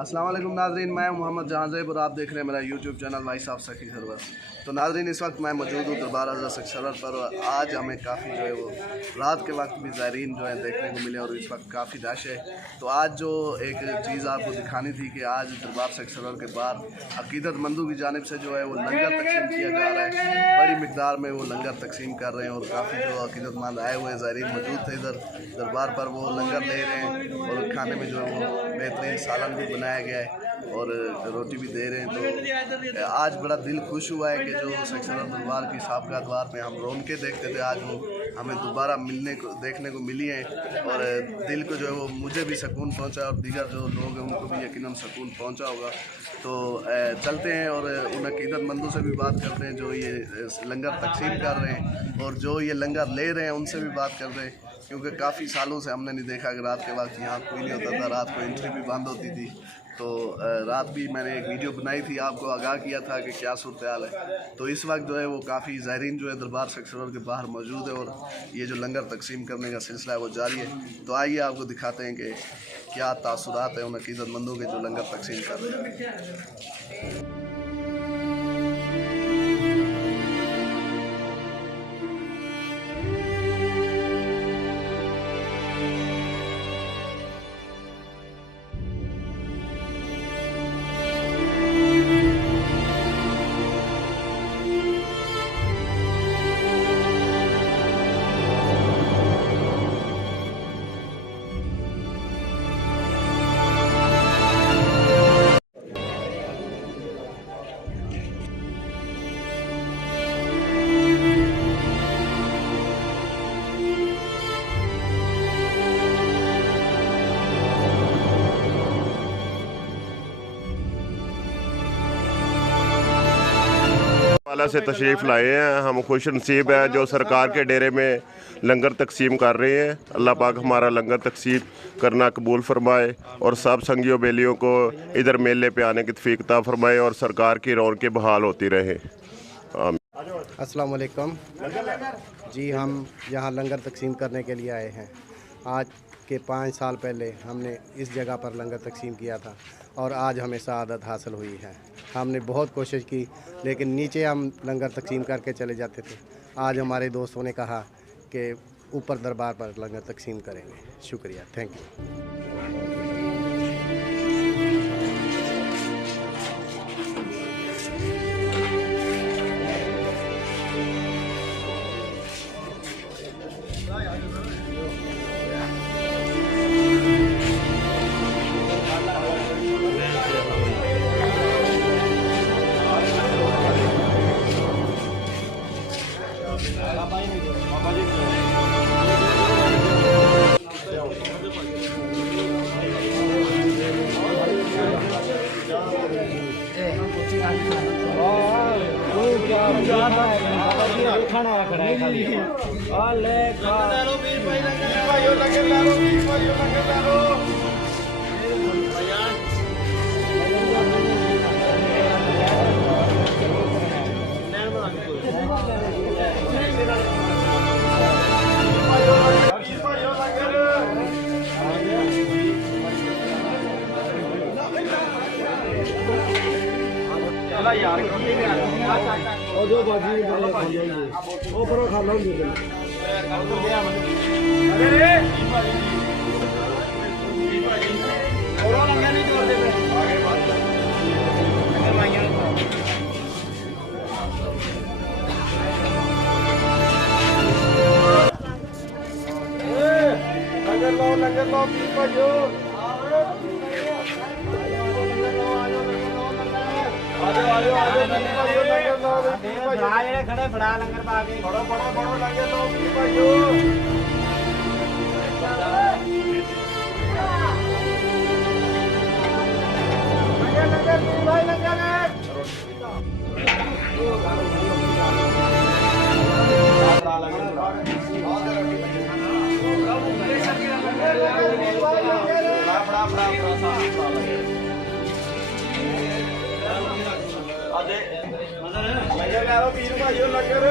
अस्सलाम वालेकुम नाज़रीन, मैं मोहम्मद जहांज़ेब और आप देख रहे हैं मेरा यूट्यूब चैनल वाइस ऑफ सखी सरवर। तो नाज़रीन, इस वक्त मैं मौजूद हूँ दरबार हज़रत सखी सरवर पर। और आज हमें काफ़ी जो है वो रात के वक्त भी ज़ायरीन जो है देखने को मिले और इस वक्त काफ़ी रश है। तो आज जो एक चीज़ आपको दिखानी थी कि आज दरबार सखी सरवर के बाहर अकीदतमंदों की जानिब से जो है वो लंगर तकसीम किया जा रहा है। बड़ी मिकदार में वो लंगर तकसीम कर रहे हैं और काफ़ी जो अकीदतमंद आए हुए ज़ायरीन मौजूद थे इधर दरबार पर, वो लंगर ले रहे हैं और खाने में जो है वो बेहतरीन सालन भी बनाया गया है और रोटी भी दे रहे हैं। तो आज बड़ा दिल खुश हुआ है कि जो सखी सरवर दरबार की साबका द्वार पे हम रौनकें देखते थे, आज वो हमें दोबारा देखने को मिली हैं और दिल को जो है वो मुझे भी सुकून पहुंचा और दीगर जो लोग हैं उनको भी यकीनन सुकून पहुंचा होगा। तो चलते हैं और उन अकीदतमंदों से भी बात करते हैं जो ये लंगर तकसीम कर रहे हैं और जो ये लंगर ले रहे हैं उनसे भी बात करते हैं, क्योंकि काफ़ी सालों से हमने नहीं देखा कि रात के वक्त यहाँ कोई नहीं होता था, रात को एंट्री भी बंद होती थी। तो रात भी मैंने एक वीडियो बनाई थी, आपको आगाह किया था कि क्या सूरत हाल है। तो इस वक्त जो है वो काफ़ी ज़ायरीन जो है दरबार सखी सरवर के बाहर मौजूद है और ये जो लंगर तकसीम करने का सिलसिला है वो जारी है। तो आइए आपको दिखाते हैं कि क्या तासुरात है उन अकीदतमंदों के जो लंगर तकसीम कर रहे हैं। वाला से तशरीफ़ लाए हैं। हम खुश नसीब है जो सरकार के डेरे में लंगर तकसीम कर रहे हैं। अल्लाह पाक हमारा लंगर तकसीम करना कबूल फरमाए और सब संगियों बेलियों को इधर मेले पे आने की तौफीक अता फरमाए और सरकार की रौनकें बहाल होती रहे। अस्सलाम वालेकुम जी, हम यहाँ लंगर तकसीम करने के लिए आए हैं। आज के 5 साल पहले हमने इस जगह पर लंगर तकसीम किया था और आज हमें सआदत हासिल हुई है। हमने बहुत कोशिश की लेकिन नीचे हम लंगर तकसीम करके चले जाते थे। आज हमारे दोस्तों ने कहा कि ऊपर दरबार पर लंगर तकसीम करेंगे। शुक्रिया, थैंक यू। यार और जो बाजी वो पर खा लो अरे और लंगा नहीं जोड़ दे आगे बात अगर भाइयों लंगर लो भाइयों खड़े बड़ा लंगर पाके बड़ो बड़ो बड़ो लंगर लो भाइयों लंगर भाई लंगर लंगर पीर भाइयों लंगर